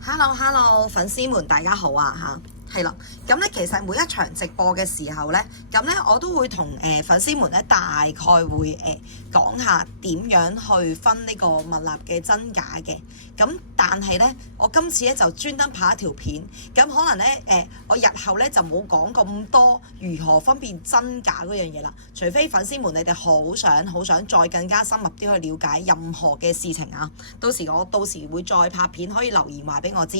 Hello，粉絲們大家好啊嚇，係啦，咁咧其實每一場直播嘅時候咧，咁咧我都會同粉絲們咧大概會講下點樣去分呢個蜜蠟嘅真假嘅。咁但係咧，我今次咧就專登拍一條片，咁可能咧我日後咧就冇講咁多如何分辨真假嗰樣嘢啦。除非粉絲們你哋好想再更加深入啲去了解任何嘅事情啊，到時會再拍片，可以留言話俾我知。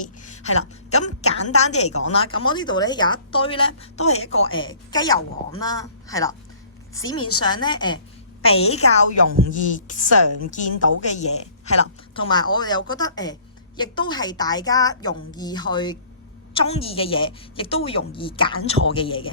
係啦，咁簡單啲嚟講啦，咁我呢度咧有一堆咧都係一個雞油黃啦，係啦，市面上咧比較容易常見到嘅嘢，係啦，同埋我又覺得亦都係大家容易去中意嘅嘢，亦都會容易揀錯嘅嘢嘅，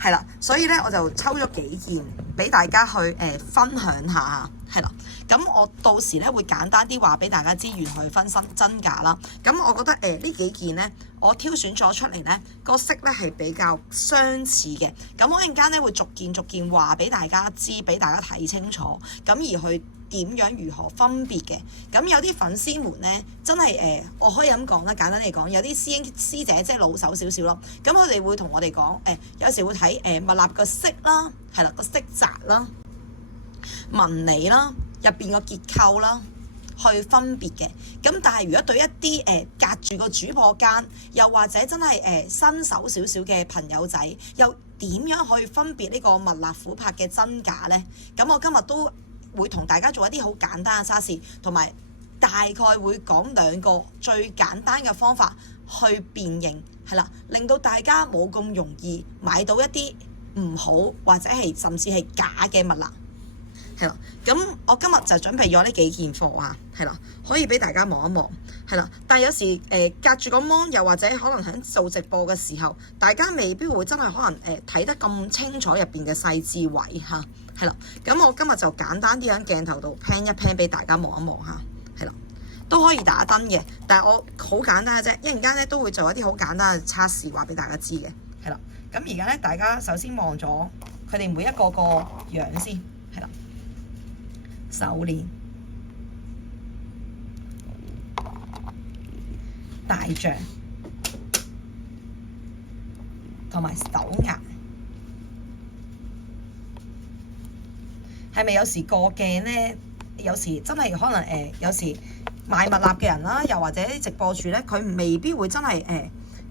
係啦，所以咧我就抽咗幾件俾大家去分享下，係啦，咁我到時咧會簡單啲話俾大家知如何去分真假啦。咁我覺得呢幾件咧，我挑選咗出嚟咧，個色咧係比較相似嘅。咁我陣間咧會逐件話俾大家知，俾大家睇清楚，咁而去點樣如何分別嘅。咁有啲粉絲們咧，真係我可以咁講啦，簡單嚟講，有啲師兄師姐即係老手少少咯。咁佢哋會同我哋講有時會睇蜜蠟個色啦，係啦，個色澤啦、紋理啦、入邊個結構啦，去分別嘅。咁但係如果對一啲隔住個主播間，又或者真係新手少少嘅朋友仔，又點樣去分別呢個蜜蠟琥珀嘅真假呢？咁我今日都會同大家做一啲好簡單嘅測試，同埋大概會講2個最簡單嘅方法去辨認，係啦，令到大家冇咁容易買到一啲唔好或者係甚至係假嘅蜜蠟。係啦，咁我今日就準備咗呢幾件貨啊，係啦，可以俾大家望一望，係啦。但係有時隔住個 mon， 又或者可能喺做直播嘅時候，大家未必會真係可能睇得咁清楚入邊嘅細緻位嚇，係啦。咁我今日就簡單啲喺鏡頭度 pan 一 pan 俾大家望一望嚇，係啦，都可以打燈嘅，但係我好簡單嘅啫，一陣間咧都會做一啲好簡單嘅測試話俾大家知嘅，係啦。咁而家咧，大家首先望咗佢哋每一個樣先，係啦。手鏈、大象同埋手鐲，係咪有時過鏡呢？有時真係可能有時買蜜蠟嘅人啦，又或者直播主呢，佢未必會真係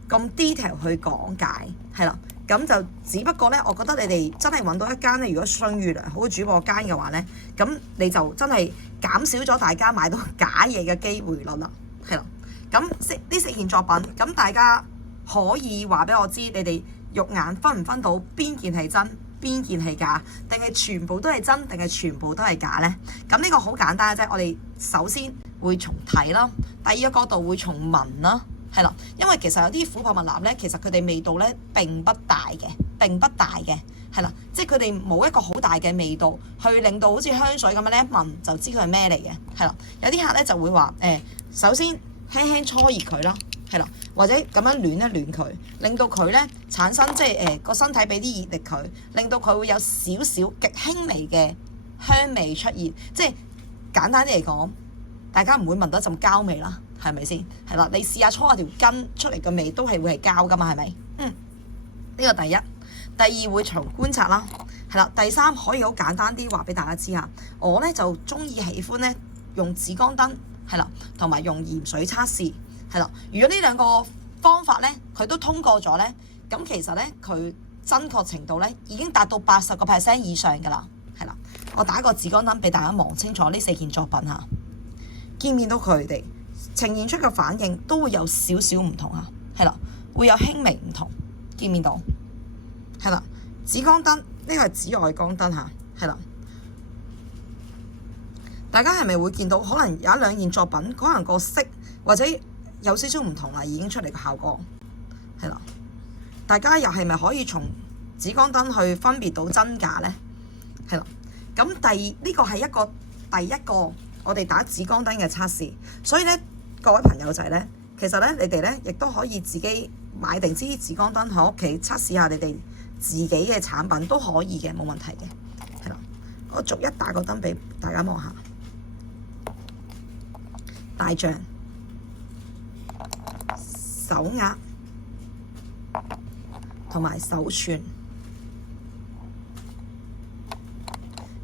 咁 detail 去講解，係啦。咁就只不過咧，我覺得你哋真係揾到一間咧，如果信譽良好嘅主播間嘅話咧，咁你就真係減少咗大家買到假嘢嘅機會率啦，係啦。咁呢4件作品，咁大家可以話俾我知，你哋肉眼分唔分到邊件係真，邊件係假，定係全部都係真，定係全部都係假咧？咁呢個好簡單嘅啫，我哋首先會從睇啦，第二個角度會從聞啦。係啦，因為其實有啲琥珀蜜蠟咧，其實佢哋味道咧並不大嘅，係啦，即係佢哋冇一個好大嘅味道，去令到好似香水咁樣咧，聞就知佢係咩嚟嘅，係啦。有啲客咧就會話首先輕輕搓熱佢啦，係啦，或者咁樣暖一暖佢，令到佢咧產生即係個身體俾啲熱力佢，令到佢會有少少極輕微嘅香味出現，即係簡單啲嚟講，大家唔會聞到一陣膠味啦。係咪先？係啦，你試下搓下條筋出嚟嘅味都係會係膠噶嘛，係咪？呢個第一。第二會從觀察啦，係啦。第三可以好簡單啲話俾大家知下，我咧就中意喜歡咧用紫光燈，係啦，同埋用鹽水測試，係啦。如果呢2個方法咧佢都通過咗咧，咁其實咧佢真確程度咧已經達到80% 以上㗎啦，係啦。我打個紫光燈俾大家望清楚呢4件作品嚇，見唔見到佢哋呈現出嘅反應都會有少少唔同啊，係啦，會有輕微唔同，見唔見到？係啦，紫光燈呢個係紫外光燈嚇，係啦。大家係咪會見到？可能有1-2件作品，可能個色或者有少少唔同啦，已經出嚟嘅效果係啦。大家又係咪可以從紫光燈去分別到真假呢？係啦。咁呢個係第一個我哋打紫光燈嘅測試，所以咧。各位朋友仔咧，其實咧你哋咧亦都可以自己買定支紫光燈喺屋企測試下你哋自己嘅產品都可以嘅，冇問題嘅，係啦。我逐一打個燈俾大家望下，大象、手壓同埋手串，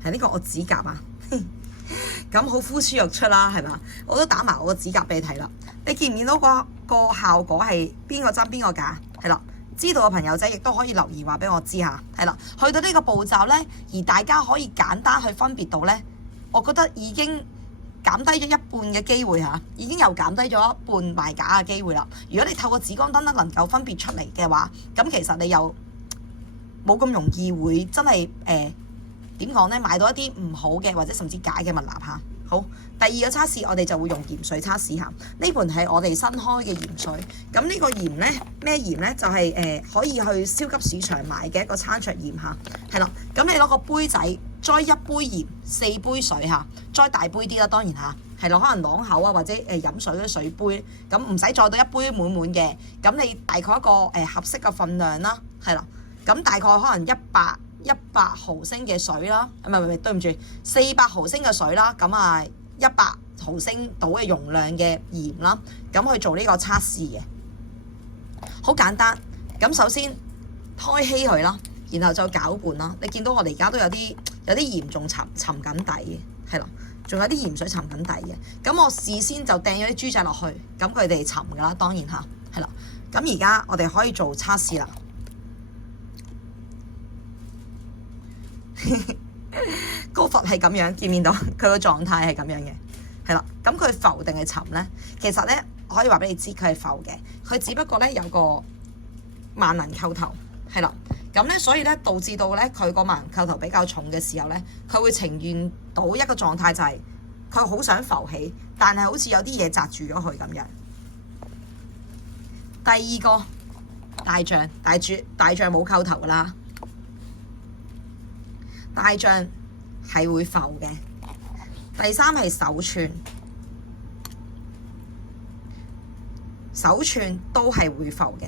係呢個我指甲啊，咁好呼之欲出啦，係嘛？我都打埋我個指甲俾你睇啦。你見唔見到個效果係邊個真邊個假？係啦，知道嘅朋友仔亦都可以留言話俾我知下。係啦，去到呢個步驟呢，而大家可以簡單去分別到呢，我覺得已經減低咗一半嘅機會嚇，已經又減低咗一半賣假嘅機會啦。如果你透過紫光燈咧能夠分別出嚟嘅話，咁其實你又冇咁容易會真係點講呢？買到一啲唔好嘅或者甚至假嘅蜜蠟嚇。好，第二個測試我哋就會用鹽水測試下。呢盤係我哋新開嘅鹽水。咁呢個鹽呢，咩鹽呢？就係可以去超級市場買嘅一個餐桌鹽嚇。係啦，咁你攞個杯仔裝一杯鹽，4杯水嚇，裝大杯啲啦，當然嚇。係咯，可能朗口啊或者飲水嗰啲水杯，咁唔使載到一杯滿滿嘅。咁你大概一個合適嘅分量啦，係啦。咁大概可能100毫升嘅水啦，唔係對唔住，400毫升嘅水啦，咁啊100毫升到嘅容量嘅鹽啦，咁去做呢個測試嘅，好簡單。咁首先開稀佢啦，然後就攪拌啦。你見到我哋而家都有啲鹽仲沉緊底嘅，係啦，仲有啲鹽水沉緊底嘅。咁我事先就掟咗啲豬仔落去，咁佢哋沉㗎啦，當然嚇，係啦。咁而家我哋可以做測試啦。個佛係咁樣，見唔見到佢個狀態係咁樣嘅？係啦，咁佢浮定係沉呢？其實呢，我可以話俾你知，佢係浮嘅。佢只不過呢，有個萬能扣頭，係啦。咁呢，所以呢，導致到呢，佢個萬能扣頭比較重嘅時候呢，佢會呈現到一個狀態，就係佢好想浮起，但係好似有啲嘢擲住咗佢咁樣。第二個大象冇扣頭㗎啦。大象係會浮嘅。第三係手串，手串都係會浮嘅。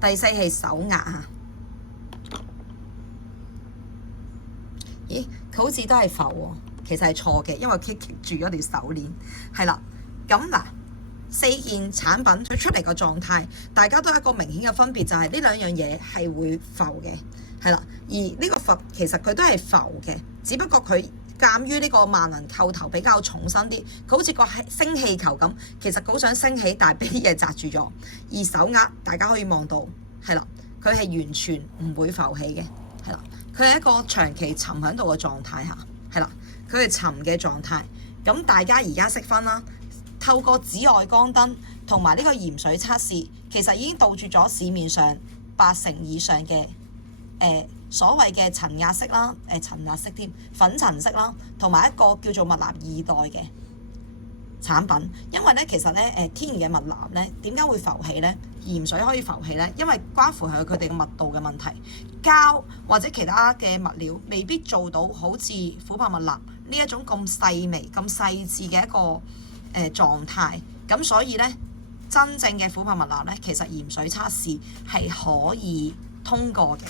第四係手壓啊，咦，佢好似都係浮喎，其實係錯嘅，因為棘住咗條手鏈，係啦。咁嗱，4件產品佢出嚟個狀態，大家都有一個明顯嘅分別，就係呢兩樣嘢係會浮嘅。係啦，而呢個浮其實佢都係浮嘅，只不過佢鑑於呢個萬能扣頭比較重身啲，佢好似個升氣球咁，其實佢好想升起，但係俾啲嘢擲住咗。而手壓大家可以望到，係啦，佢係完全唔會浮起嘅，係啦，佢係一個長期沉喺度嘅狀態下，係啦，佢係沉嘅狀態。咁大家而家識分啦，透過紫外光燈同埋呢個鹽水測試，其實已經杜絕咗市面上80%以上嘅所謂嘅層壓式啦，層壓式添，粉層式啦，同埋一個叫做蜜蠟2代嘅產品。因為咧，其實咧天然嘅蜜蠟咧點解會浮起咧？鹽水可以浮起咧，因為關乎係佢哋嘅密度嘅問題。膠或者其他嘅物料未必做到好似琥珀蜜蠟呢一種咁細微、咁細緻嘅一個狀態。咁所以咧，真正嘅琥珀蜜蠟咧，其實鹽水測試係可以通過嘅。